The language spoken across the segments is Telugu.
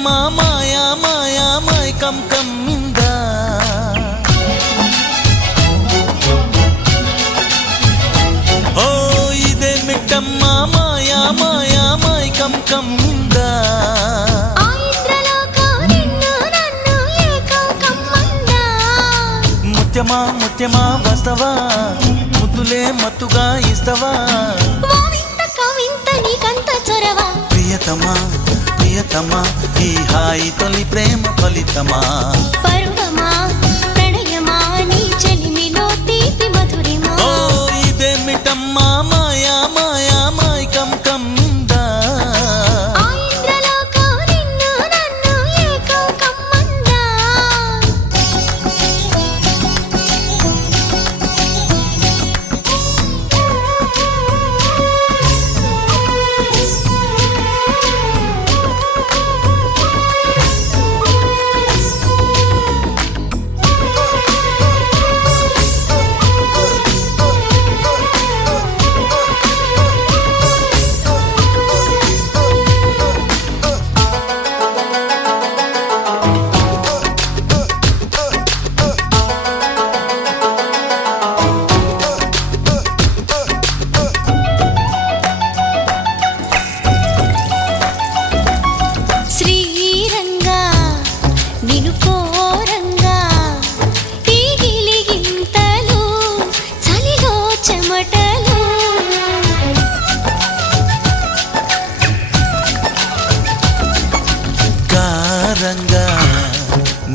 మిట్టమ్మ మాయా మాయా మైకం కమ్మిందా ఓ ఇదే మిట్టమ్మ మాయా మాయా మైకం కమ్మిందా ముత్యమా ముత్యమా వస్తవా ముద్దులే మత్తుగా ఇస్తవా ప్రియతమా ప్రియతమా ఈ హాయి తొలి ప్రేమ ఫలితమా పరువమా ప్రణయమా నీ చెలిమిలో తీపి మధురిమా ఓ ఇదే మిట్టమ్మ మాయా మాయా మైకం కమ్మిందా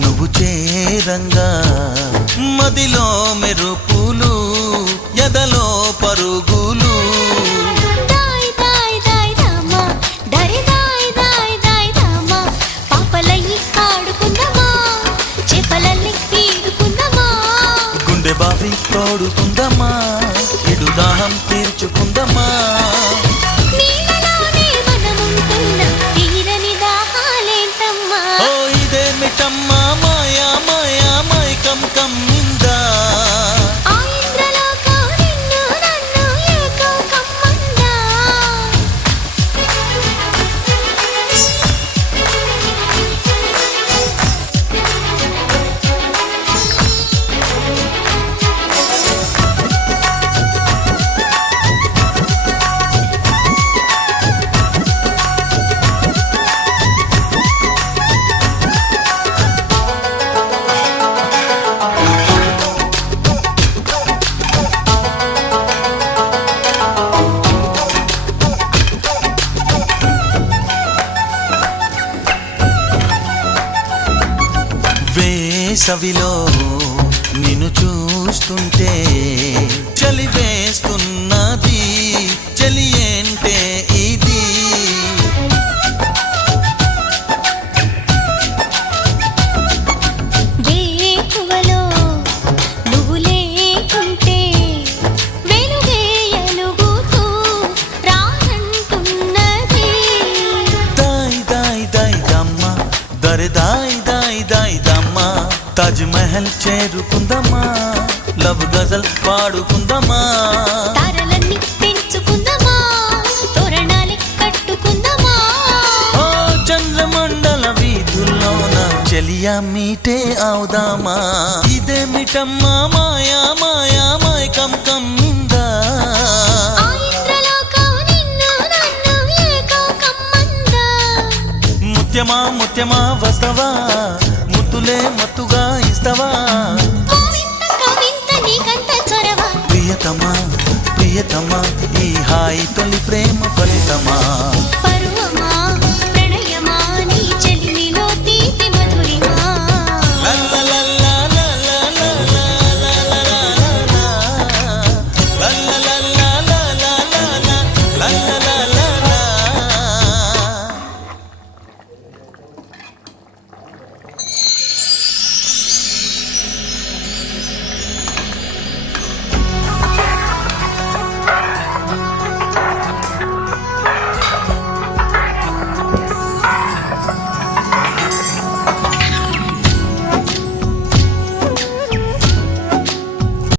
నువ్వు చేరంగా మదిలో మెరుపులు ఎదలో పరుగులు గుండె బావి తోడుకుందమ్మా ఇడు దాహం తీర్చుకుందమ్మా మిట్టమ్మ మాయా మాయా మైకం కమ్మిందా వేసవిలో నిన్ను చూస్తుంటే చలి వేస్తున్నది చలి ఏంటే ఇది వేకువలో నువ్వు లేకుంటే వెలుగే ఎలుగుతూ రానంటున్నది దాయ్ దాయ్ దాయ్ దమ్మ దరి దాయ్ దాయ్ దాయ్ దమ్మ తాజ్ మహల్ చేరుకుందమ్మా లవ్ గజల్ పాడుకుందమ్మా తారలన్నీ పెంచుకుందమా తోరణాలే కట్టుకుందమా ఓ చంద్రమండల వీధుల్లోన చెలియా మీటే అవుదామా ఇదే మిట్టమ్మ మాయా మాయా మైకం కమ్మిందా ముత్యమా ముత్యమా వస్తవా ముద్దులే మత్తుగా ఇస్తవా ప్రియతమా ప్రియతమా ఈ హాయి తొలి ప్రేమ ఫలితమా